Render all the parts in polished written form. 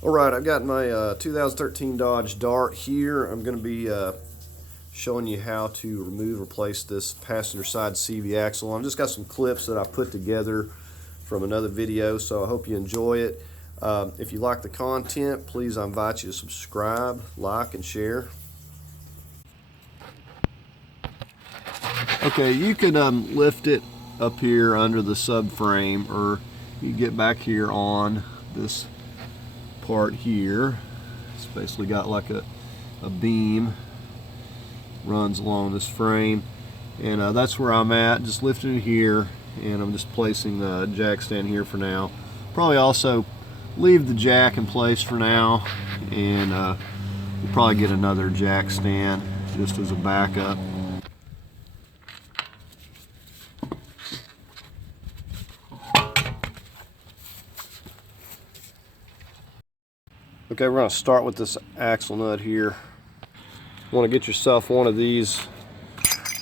Alright, I've got my 2013 Dodge Dart here. I'm going to be showing you how to replace this passenger side CV axle. I've just got some clips that I put together from another video, so I hope you enjoy it. If you like the content, please I invite you to subscribe, like, and share. Okay, you can lift it up here under the subframe, or you get back here on this part here. It's basically got like a beam runs along this frame, and that's where I'm at, just lifting it here, and I'm just placing the jack stand here for now. Probably also leave the jack in place for now, and we'll probably get another jack stand just as a backup. Okay, we're going to start with this axle nut here. You want to get yourself one of these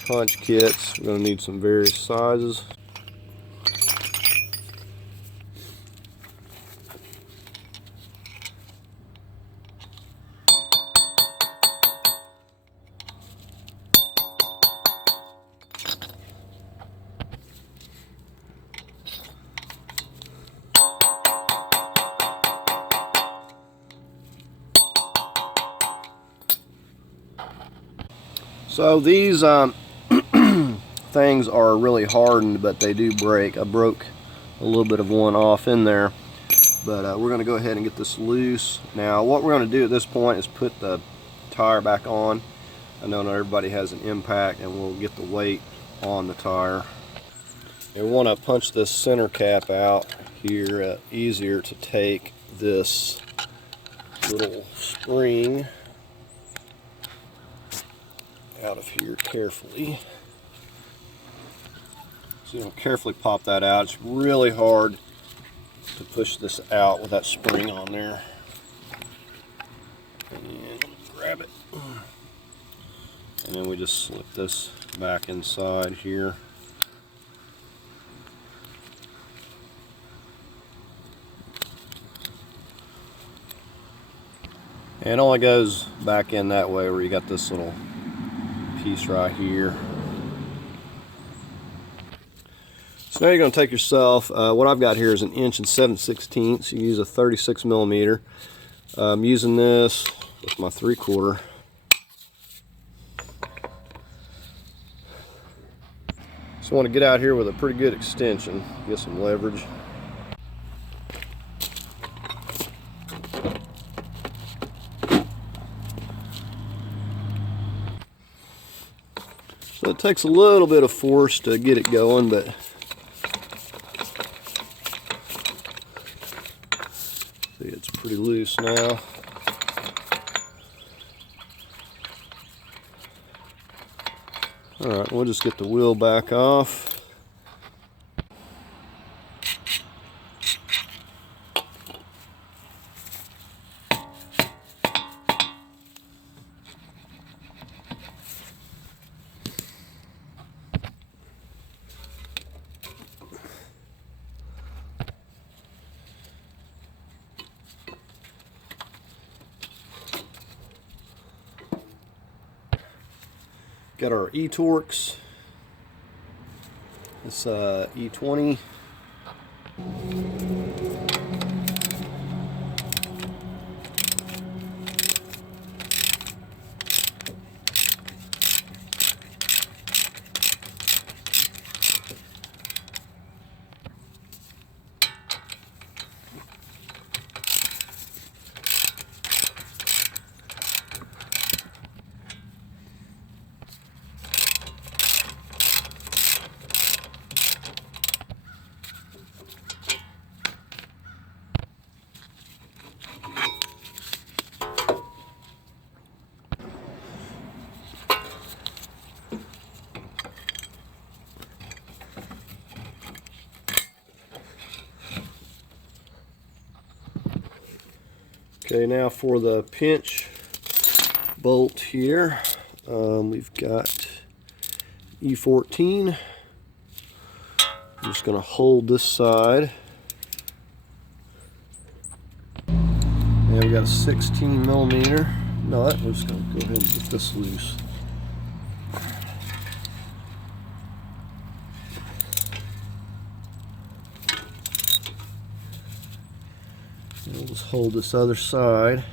punch kits. We're going to need some various sizes. So these things are really hardened, but they do break. I broke a little bit of one off in there, but we're going to go ahead and get this loose. Now what we're going to do at this point is put the tire back on. I know not everybody has an impact, and we'll get the weight on the tire. And we want to punch this center cap out here. Easier to take this little spring out of here carefully. So you know, carefully pop that out. It's really hard to push this out with that spring on there. And grab it. And then we just slip this back inside here. And it only goes back in that way where you got this little piece right here. So now you're going to take yourself, what I've got here is 1 7/16 inch. You use a 36 millimeter. I'm using this with my 3/4. So I want to get out here with a pretty good extension, get some leverage. So it takes a little bit of force to get it going, but see, it's pretty loose now. Alright, we'll just get the wheel back off. Got our E-Torx. It's E20. Okay, now for the pinch bolt here, we've got E14. I'm just going to hold this side, and Okay, we got a 16 millimeter nut. We're just going to go ahead and get this loose. And we'll just hold this other side.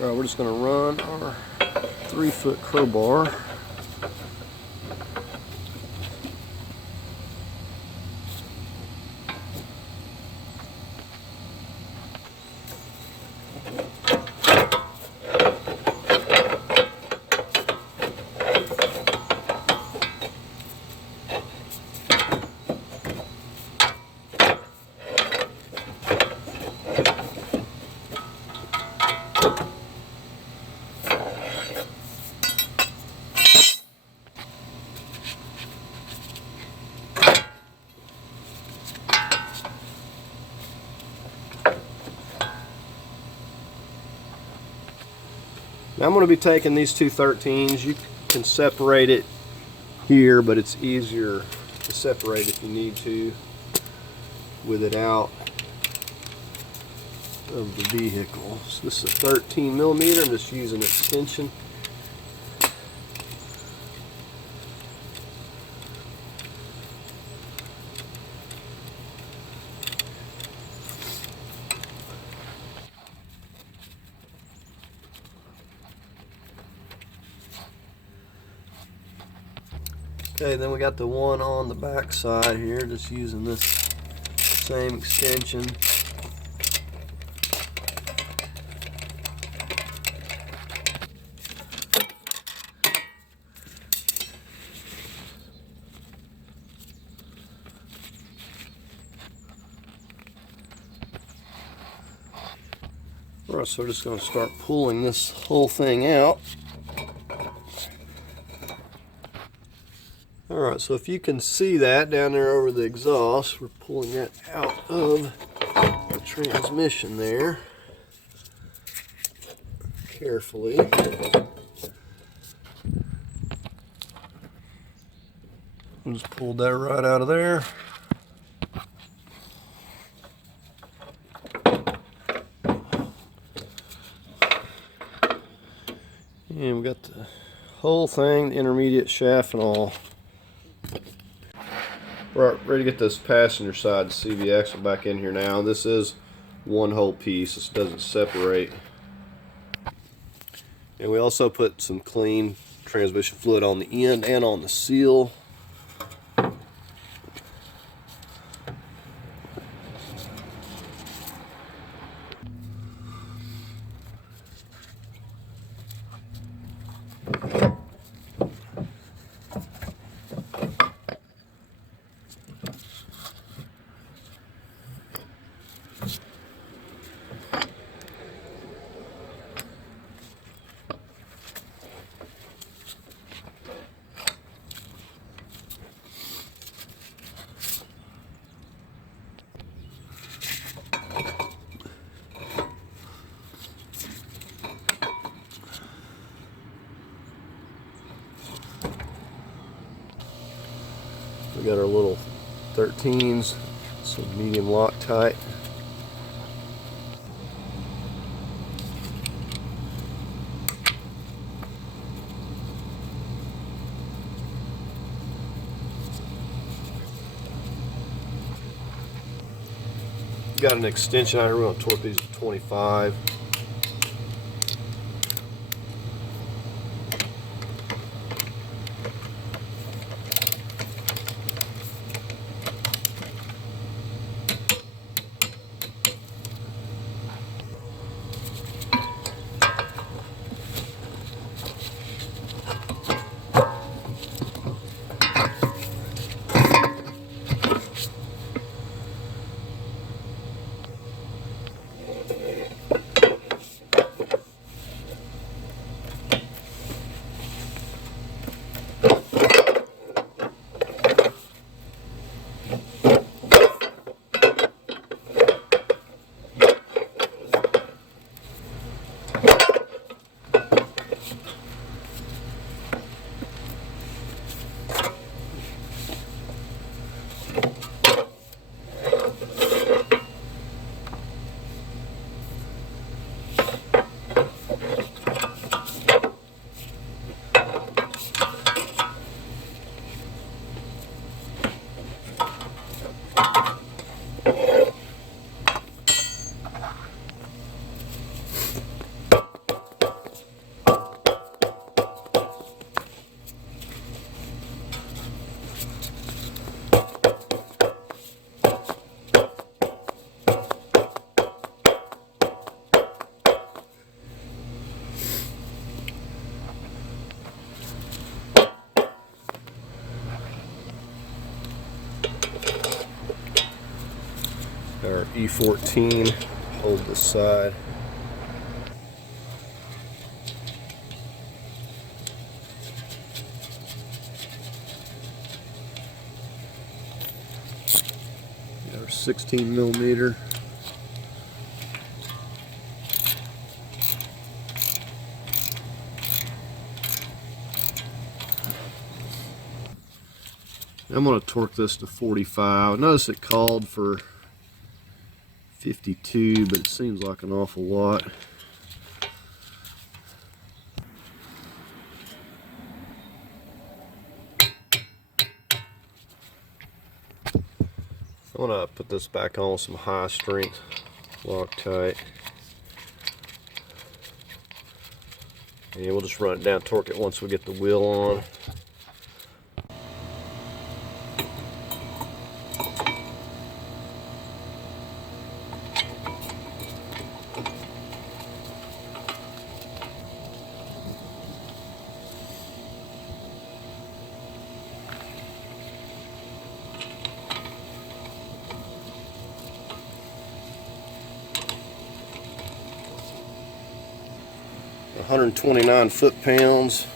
Alright, we're just going to run our 3-foot crowbar. Now I'm going to be taking these two 13s. You can separate it here, but it's easier to separate if you need to with it out of the vehicle. So this is a 13 millimeter. I'm just using an extension. Okay, then we got the one on the back side here, just using this same extension. Alright, so we're just going to start pulling this whole thing out. Alright, so if you can see that down there over the exhaust, we're pulling that out of the transmission there carefully. We'll just pull that right out of there. And we got the whole thing, the intermediate shaft and all. We're ready to get this passenger side CV axle back in here now. This is one whole piece. This doesn't separate. And we also put some clean transmission fluid on the end and on the seal. We got our little 13s, some medium Loctite. Got an extension out here. We're going to torque these to 25. Our E14, hold this side. Our 16 millimeter. I'm going to torque this to 45. Notice it called for 52, but it seems like an awful lot. I'm going to put this back on with some high strength Loctite. And we'll just run it down, torque it once we get the wheel on. $129 foot-pounds.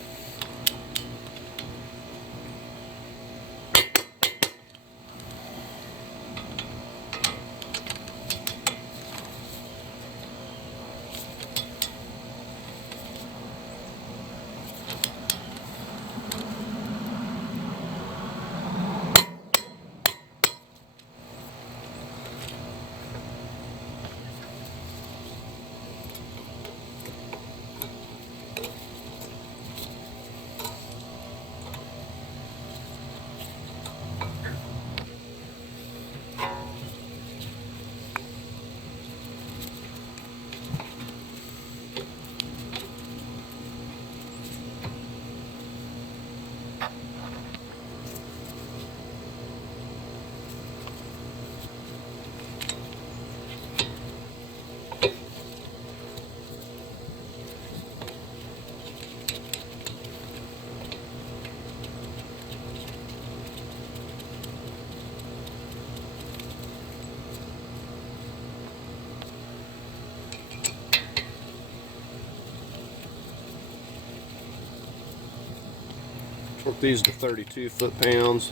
Torque these to 32 foot-pounds.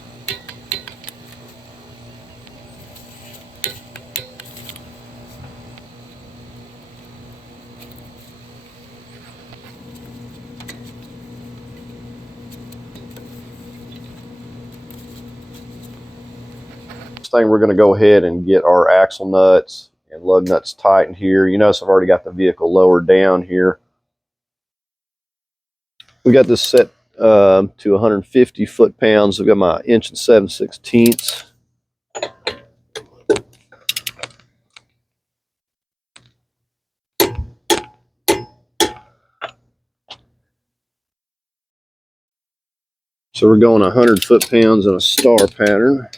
Thing we're going to go ahead and get our axle nuts and lug nuts tightened here. You notice I've already got the vehicle lowered down here. We got this set to 150 foot-pounds. I've got my 1 7/16". So we're going 100 foot-pounds in a star pattern.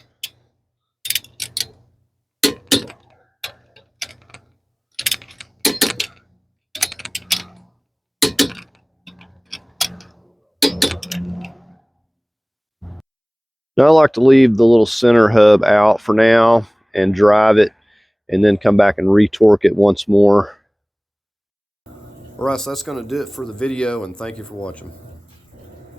Now I like to leave the little center hub out for now and drive it and then come back and retorque it once more. All right, so that's going to do it for the video, and thank you for watching.